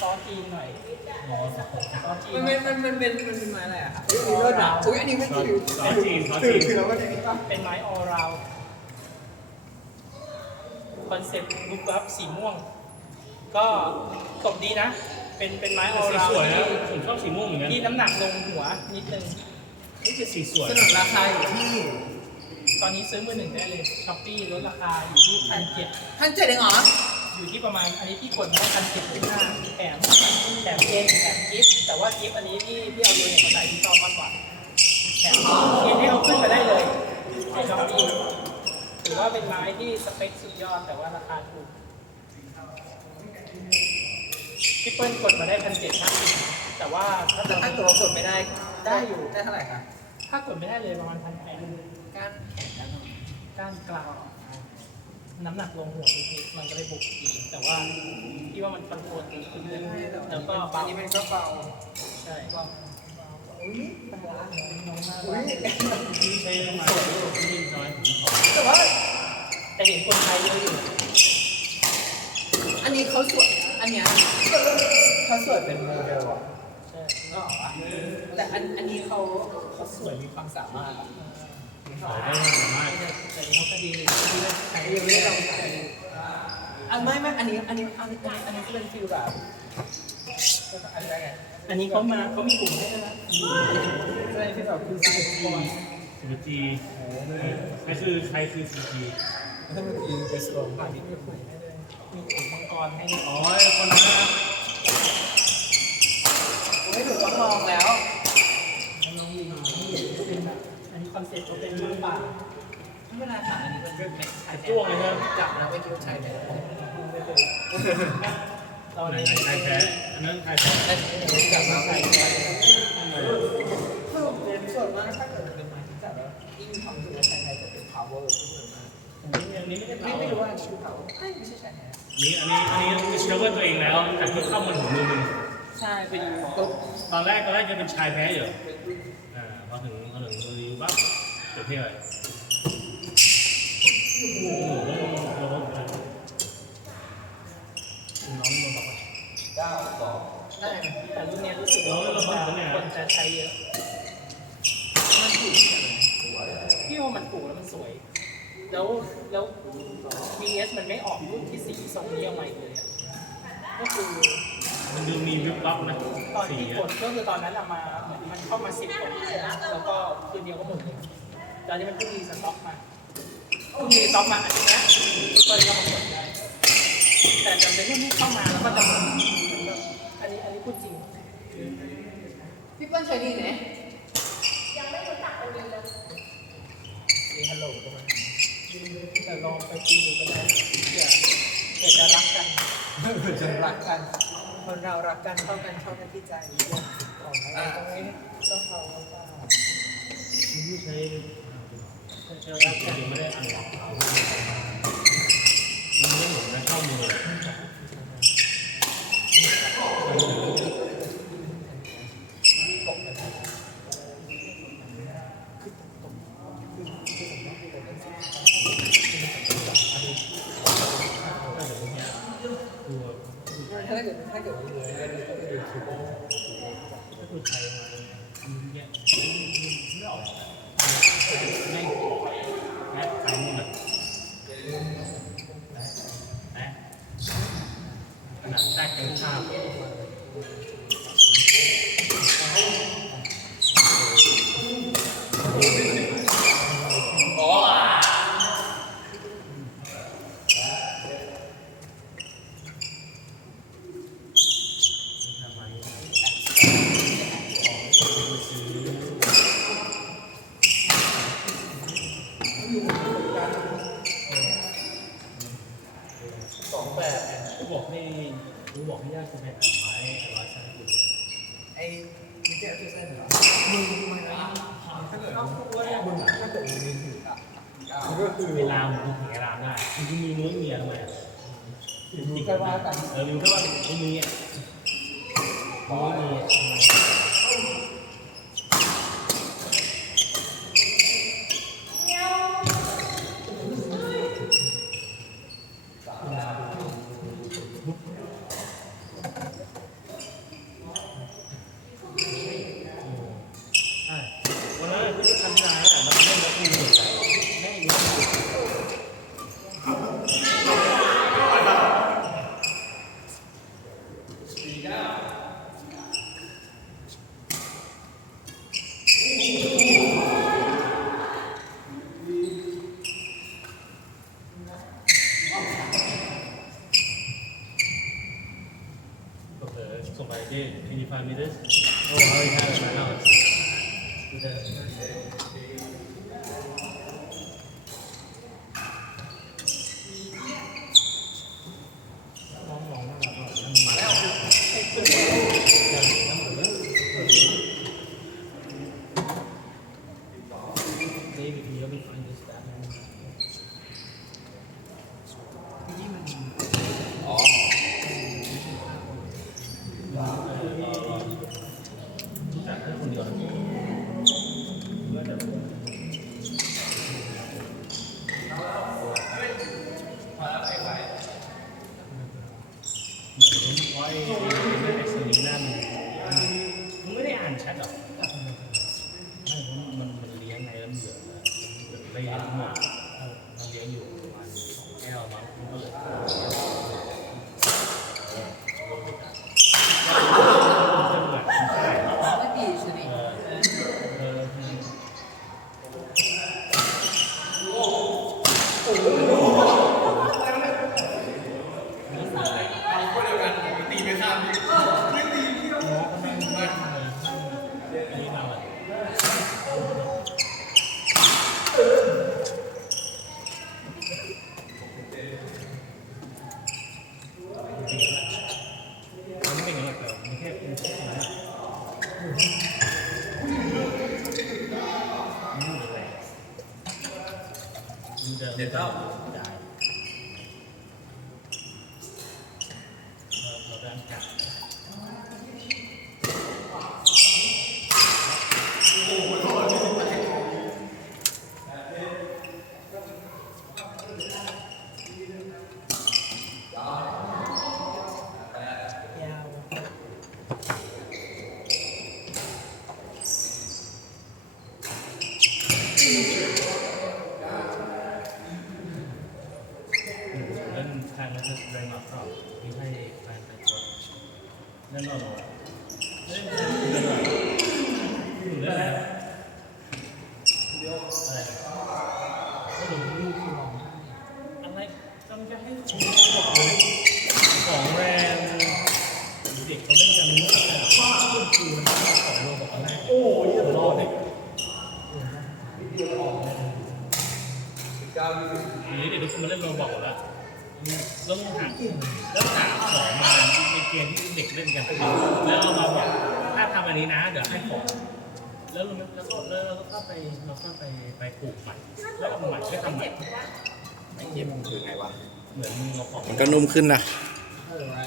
ซอสจีนหน่อยอ๋อซอสจีนมันเป็นมันมันเป็นมันเป็นไม้อะไรอะครับอุ้ยอันนี้เลิศนะอุ้ยอันนี้ไม่ถือซอสจีนซอสถือจีนถือแล้วมันนี้ป่ะเป็นไม้ออราวคอนเซ็ปต์ลุกลับสีม่วง ก็ตบดีนะ เป็นเป็นไม้ออสีราวสวยนะที่ผมชอบสีม่วงเหมือนกันที่น้ำหนักลงหัวนิดนึงนี่จะสีสวยสนุนราคาอยู่ที่ ตอนนี้ซื้อมือหนึ่งได้เลยช้อปปี้ลดราคาอยู่ที่พันเจ็ดท่านเจ็ดเองเหรอ อยู่ที่ประมาณอันนี้ที่กดมาพันเจ็ดสิบห้าแถมแถมเองแถมกิฟต์แต่ว่ากิฟต์อันนี้ที่ที่เอาเลยมาใส่ที่ชอบมากกว่าแถมเคนที่เอาขึ้นมาได้เลยในช้อปปี้ถือว่าเป็นไม้ที่สเปคสุดยอดแต่ว่าราคาถูกพี่เปิ้ลกดมาได้พันเจ็ดห้าสิบแต่ว่าถ้าแต่เราถ้าตัวกดไม่ได้ได้อยู่ได้เท่าไหร่คะถ้ากดไม่ได้เลยประมาณพันแปดก้านแขนด้านนอกก้านกลาง น้ำหนักลงหัวนิดๆมันก็เลยบุกดีแต่ว่าที่ว่ามันคอนโทรลดีขึ้นเลยแล้วก็อัเบานนี้มันก็เบาใช่อุ้ยตาละน้องมากอุ้ยที่ใช้น้ำมันที่น้อยผมชอบแต่ว่าแต่เห็นคนไทยเยอะอยู่อันนี้เขาสวยอันเนี้ยเขาสวยเป็นโมเดลอะใช่ก็เหรอวะแต่อันอันนี้เขาเขาสวยมีความสามารถ ไม่ไม่อันไม่ไม่อันนี้อันนี้อันนี้อันนี้เป็นฟิลแบบอันนี้อันนี้เขามาเขามีกลุ่มให้ด้วยนะใช่ที่แบบคือสายคอนสีจีใครคือใครคือสีจีถ้ามันอินเอสโลมอันนี้มีกลุ่มให้ด้วยมีกลุ่มมังกรให้ด้วยอ๋อคนนั้นนะไม่ถูกต้องลองแล้ว น้องๆมีเป็นแบบ อันนี้คอนเซ็ปต์เขาเป็นไม้ป่าไม่เป็นไรค่ะอันนี้มันเป็นไม่ใช่จ้วงเลยนะจับแล้วไม่คิดว่าใช้แต่เราไหนในไหนใครแพ้อันนั้นใครแพ้แต่จับแล้วใช้ใช้ส่วนมากถ้าเกิดเป็นไม้ที่จับแล้วยิ่งความรู้สึกว่าใช้ไทยจะเป็น power ส่วนมากอันนี้ไม่ได้ไม่เผาไม่รู้ว่าชื่อ power ไม่ใช่ใช้ไทยนี่อันนี้อันนี้เชื่อว่าตัวเองแล้วแต่ที่เข้ามาถึงมือมึงใช่ไปดูปุ๊บตอนแรกตอนแรกจะเป็นชายแพ้อยู่อ่าพอถึงพอถึงมือรีวิว ปั๊บเดี๋ยวเที่ยวโอ้โหโอ้โหน้องมันบอกว่าได้ไหมแต่รุ่นนี้รู้สึกว่าคนจะใช้เยอะมันถูกพี่ว่ามันถูกแล้วมันสวย แล้วแล้ว VS มันไม่ออกรุ่นที่สีทรงนี้ออกมาเลยอะก็คือมันดูมีวิบวับนะตอนที่กดก็คือตอนนั้นอะมา มือนมันเข้ามาสิบกว่านะแล้วก็คืนเดียวก็หมดเลยตอนนี้มันเพิ่งมีสต็อกมาเพิ่งมีสต็อกมาอันนี้นะก็เลยเอามากดได้แต่จำเป็นรุ่นที่เข้ามาแล้วก็จะหมดอันนี้อันนี้พูดจริง พี่เปิ้ลใช้ดีไหมมีฮัลโหลก็มาแต่ลองไปกินดูก็ได้เผื่อเผื่อจะรักกันจะรักกัน คนเรารักกันเข้ากันเข้ากันที่ใจของอะไรตรงนี้ต้องเขาเขาก็ที่ใช้เผื่อจะรักกันไม่ได้อ่านหลักเขามันไม่เหมือนนะเข้ามือ ตกกัน ถ้าเกิดถ้าเกิดมีเงินก็ดีก็ดีคือถ้าคุณใช้มาเนี่ยไม่ออกไม่แพ้ใครนี่แบบแพ้ขนาดแตกกันชาบ สองแบบ กูบอกให้กูบอกให้ญาติคุณไปหา ไอ้ร้อยชั้นอยู่ไอ้มิเตอร์ฟิเซนเหรอมึงมันนะถ้าเกิดมึงถ้าเกิดมึงมีถืออะก็คือเวลามึงถึงเวลาได้มึงมีมือเมียทำไมดูแค่ว่ากันเออรู้แค่ว่าไม่มีอะไม่ different this. เลี้ยงทั้งหมดมันเลี้ยงอยู่ประมาณสองแก้วมั้งมันก็เหลือจังหวัดใช่ไม่ปีชนิดเออเออ ตีไม่ข้ามนี่ นี่มาเลย มันไม่เป็นอย่างนี้แต่มันแค่เป็นแค่นั้นนี่อะไรมันจะ เดี๋ยวจ่าเราเราด้านกลาง เล่นทางมันจะแรงมากครับมีให้แฟนไปตัวเล่นนอนหรอเล่นทางเล่นอะไรเล่นอะไรอะไรไม่เห็นลูกที่มองอะไรกำลังจะให้คุณบอกเลยของแรงเด็กเขาเล่นกันเมื่อไหร่ป้าคุณครูมันของโลบอกกันแรกโอ้ยรอดเลยนี่เดี๋ยวทุกคนมาเล่นโรบอกแล้ว ล้วหาแล้วหาของมาในเกมที่เด็กเล่นกันแล้วเอามาบอกถ้าทำอันนี้นะ เดี๋ยวให้ของแล้วเราแล้วก็แล้วเราก็ไปเราก็ไปไปปลูกใหม่แล้วเอาใหม่ก็ทำใหม่ไม่เจ็บคือไงวะเหมือนมึงเอาของมันก็นุ่มขึ้นนะเออแรง